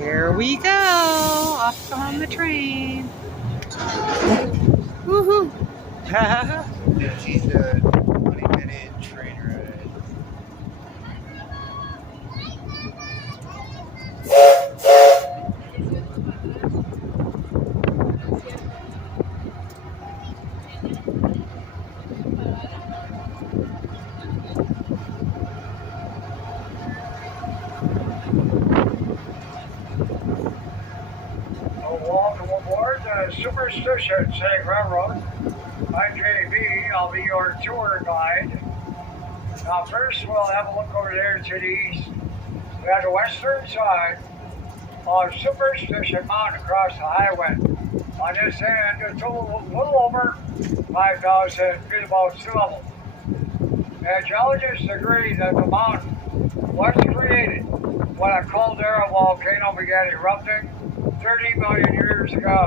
Here we go, off on the train. Woohoo! She's a 20-minute train ride. Welcome aboard the Superstition Scenic Railroad. I'm JB. I'll be your tour guide. Now, first, we'll have a look over there to the east. We have the western side of Superstition Mountain across the highway. On this end, it's a little over 5,000 feet above sea level. And geologists agree that the mountain was created when a caldera volcano began erupting 30 million years ago.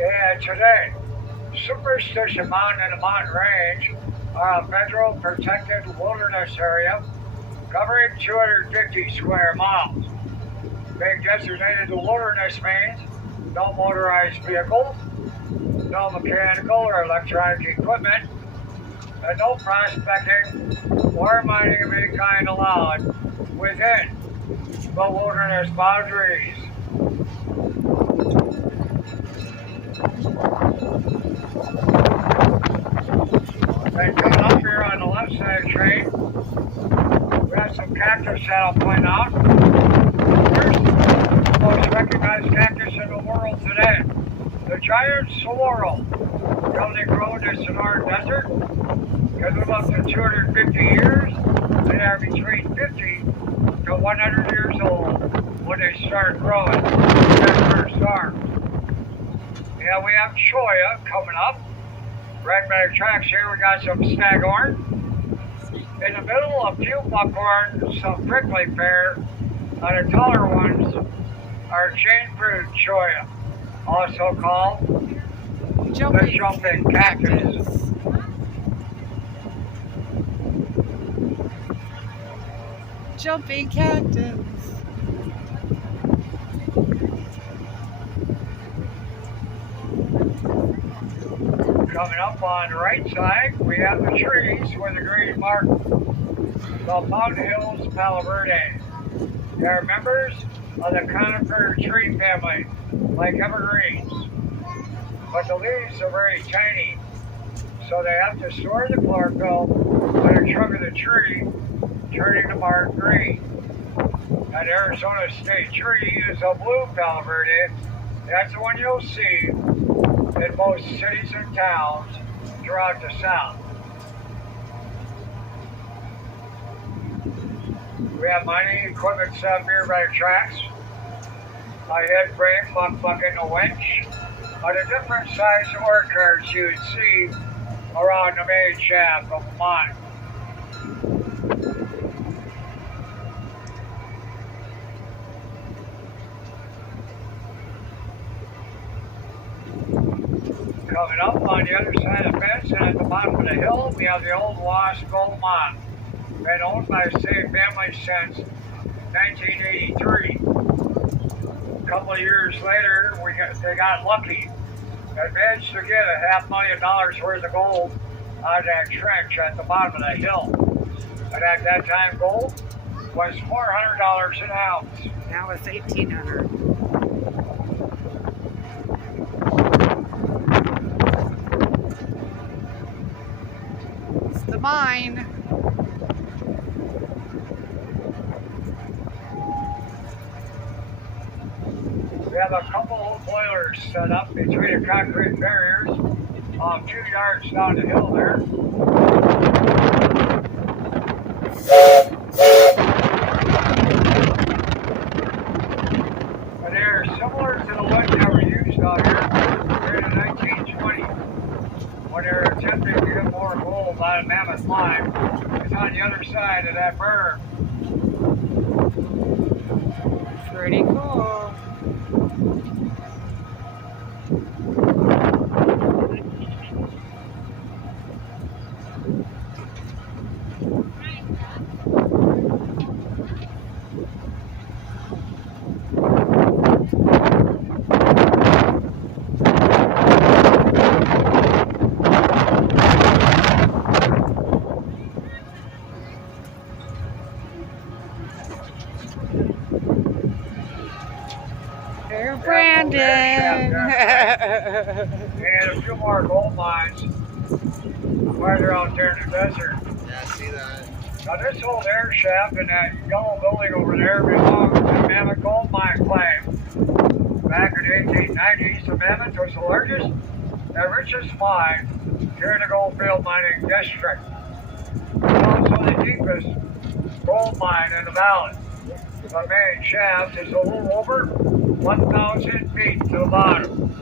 And today, Superstition Mountain and the mountain range are a federal protected wilderness area covering 250 square miles. Being designated the wilderness means no motorized vehicles, no mechanical or electronic equipment, and no prospecting or mining of any kind allowed within the wilderness boundaries. And coming up here on the left side of the train, we have some cactus that I'll point out. First, the most recognized cactus in the world today, the giant saguaro. It only grows in the Sonoran Desert, can live up to 250 years. They are between 50 to 100 years old when they start growing. Their first arm. Yeah, we have cholla coming up. Right by the tracks here, we got some staghorn. In the middle, a few buckhorn, some prickly pear, and the taller ones are chainfruit cholla, also called the jumping cactus. Jumping cactus. Coming up on the right side, we have the trees with the green mark, the Mountain Hills Palo Verde. They are members of the conifer tree family, like evergreens. But the leaves are very tiny, so they have to store the chlorophyll in the trunk of the tree, turning the bark green. An Arizona state tree is a blue Palo Verde. That's the one you'll see in most cities and towns throughout the South. We have mining equipment set up here by the tracks. A head frame, buck bucket, and a winch are the different size ore carts you would see around the main shaft of the mine. Coming up on the other side of the fence and at the bottom of the hill, we have the old Wasp Gold Mine. Been owned by the same family since 1983. A couple of years later, they got lucky and managed to get $500,000 worth of gold out of that trench at the bottom of the hill. And at that time, gold was $400 an ounce. Now it's $1,800. The mine. We have a couple of boilers set up between the concrete barriers a few yards down the hill there. And they're similar to the ones that were used out here in the 1920s when they were attempting to get more gold out of Mammoth Mine. It's on the other side of that berm. Pretty There's Brandon. And a few more gold mines right around there in the desert. Yeah, I see that. Now this old air shaft and that yellow building over there belongs to the Mammoth Gold Mine claim. Back in the 1890s, the Mammoth was the largest and richest mine here in the Goldfield mining district. It's also the deepest gold mine in the valley. The main shaft is a little over 1,000 feet to the bottom.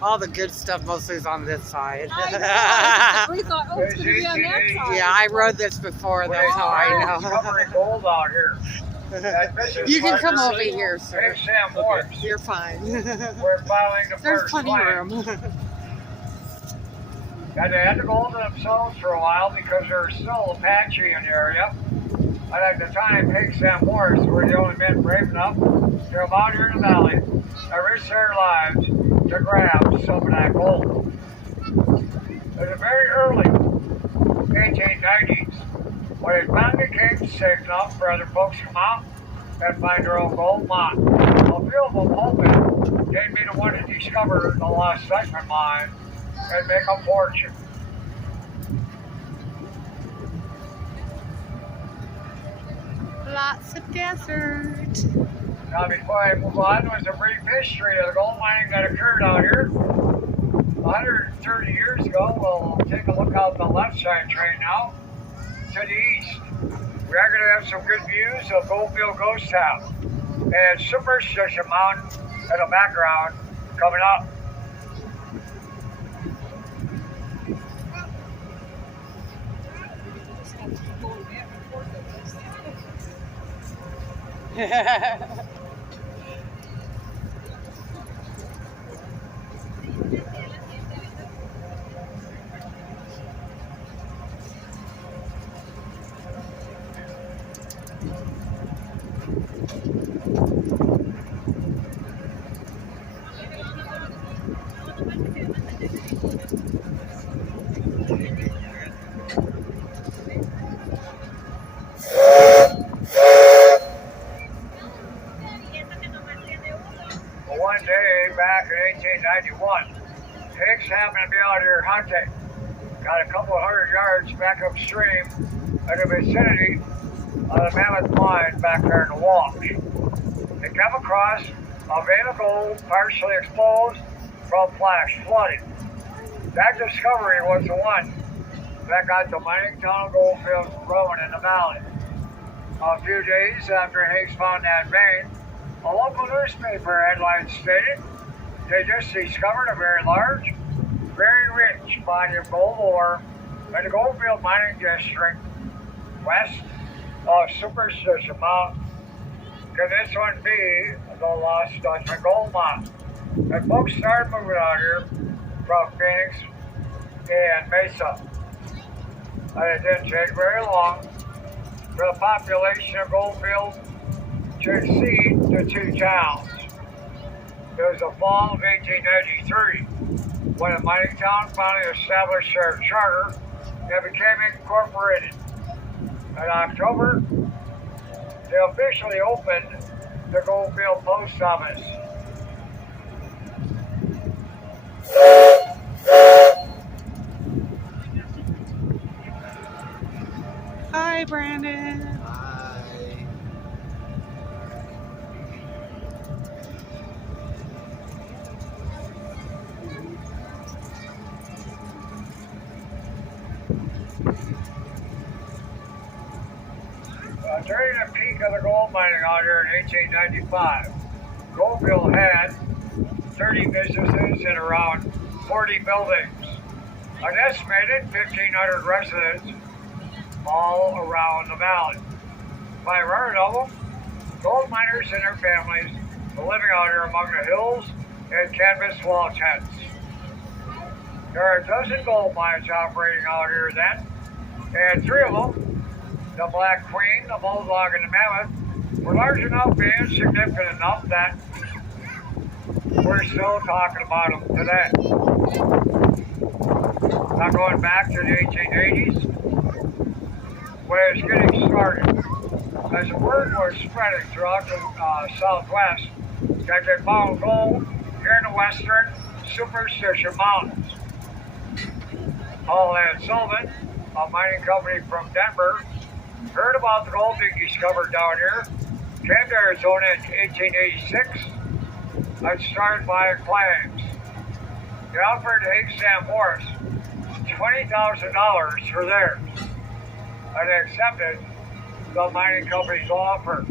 All the good stuff mostly is on this side. I know. We thought, oh, it's going to be on that side. Yeah, I rode this before. That's how I know. Discovering gold out here. You can come over here, sir. Hey, Sam Morris. You're fine. We're filing the There's first plenty of claim. room. And they had to go to themselves for a while because there was still Apache in the area. And at the time, Hey, Sam Morris were the only men brave enough to come out here in the valley and risk their lives to grab some of that gold. In the very early 1890s, when it finally became safe enough for other folks to come out and find their own gold mine. A few of them hoping they'd be the one to discover the lost Dutchman mine and make a fortune. Lots of desert. Now, before I move on, there's a brief history of the gold mining that occurred out here 130 years ago. We'll take a look out the left side train now to the east. We are going to have some good views of Goldfield Ghost Town and Superstition Mountain in the background coming up. One day back in 1891, Hicks happened to be out here hunting. Got a couple of 100 yards back upstream in the vicinity of the Mammoth mine back there in the wash. They came across a vein of gold partially exposed from flash flooding. That discovery was the one that got the mining town of Goldfield growing in the valley. A few days after Hicks found that vein, a local newspaper headline stated they just discovered a very large, very rich body of gold ore in the Goldfield mining district west of Superstition Mountain. Could this one be the lost Dutchman gold mine? And folks started moving out here from Phoenix and Mesa. And it didn't take very long for the population of Goldfield to exceed the two towns. It was the fall of 1893 when the mining town finally established their charter and became incorporated. In October, they officially opened the Goldfield Post Office. Hi, Brandon. Hi. During the peak of the gold mining out here in 1895, Goldfield had 30 businesses and around 40 buildings. An estimated 1,500 residents all around the valley. 500 of them, gold miners and their families are living out here among the hills and canvas wall tents. There are a dozen gold mines operating out here then, and 3 of them, the Black Queen, the Bulldog, and the Mammoth, were large enough and significant enough that we're still talking about them today. Now going back to the 1880s, when it was getting started, as the word was spreading throughout the Southwest that they found gold here in the western Superstition Mountains. Paul and Sullivan, a mining company from Denver, heard about the gold being discovered down here, came to Arizona in 1886, and started buying claims. They offered Higgs and Morris $20,000 for theirs, and they accepted the mining company's offer.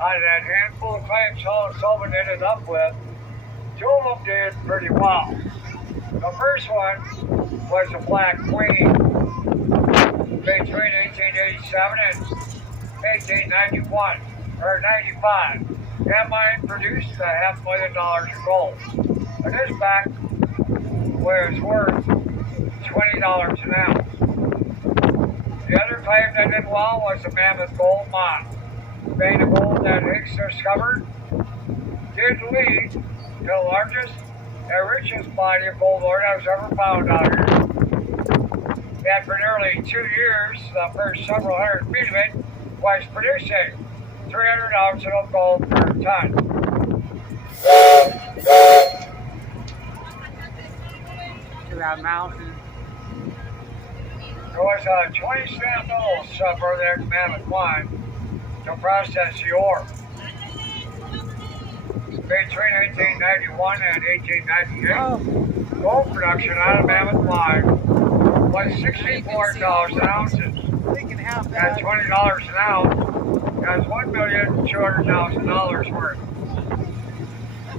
Out of that handful of claims Sullivan ended up with, 2 of them did pretty well. The first one was the Black Queen. Between 1887 and 1891, or 95, that mine produced $500,000 of gold. And this back was worth $20 an ounce. The other claim that did well was the Mammoth Gold Mine. The vein of gold that Higgs discovered did lead to the largest and richest body of gold ore that was ever found out here. And for nearly 2 years, the first several hundred feet of it was producing 300 ounces of gold per ton. To that mountain. There was a 20-stamp mill set over there at Mammoth Mine to process the ore. Between 1891 and 1898, gold production out of Mammoth Mine was 64,000 ounces. At $20 an ounce, that's $1,200,000 worth.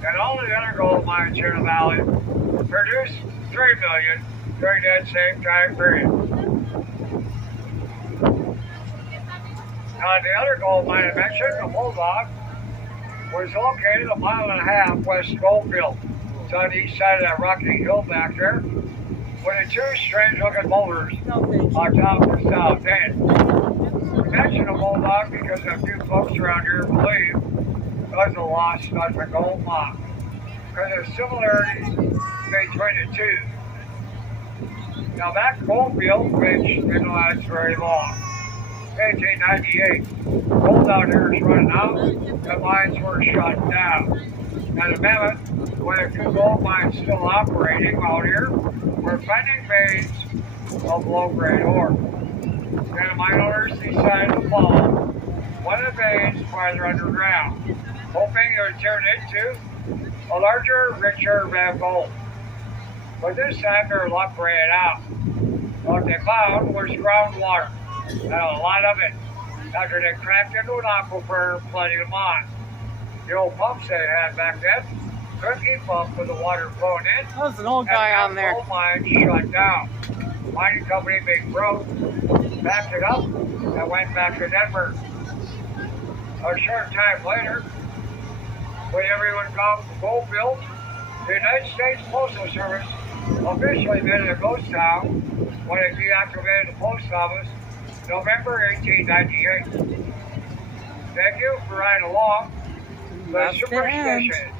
And all the other gold mines here in the valley produced $3 million during that same time period. Now, the other gold mine I mentioned, the Bulldog, was located 1.5 miles west of Goldfield. It's on the east side of that rocky hill back there, with the 2 strange-looking boulders on top of the south end. We mention the Bulldog because a few folks around here believe it was a lost Dutch gold mine because of similarities between the two. Now back to Goldfield, which didn't last very long. 1898, gold out here is running out, the mines were shut down. Now the Mammoth, with a few gold mines still operating out here, were finding veins of low-grade ore. Then the mine owners decided to follow one of the veins farther underground, hoping it would turn into a larger, richer red gold. But this time their luck ran out. What they found was groundwater, and a lot of it, after they cracked into an aquifer flooding the mine. The old pumps they had back then couldn't keep up with the water flowing in. There's an old guy on there. The gold mine shut down. Mining company being broke, backed it up, and went back to Denver. A short time later, when everyone got to Goldfield, the United States Postal Service officially made it a ghost town when it deactivated the post office November 1898. Thank you for riding along. The That's the end. superstition.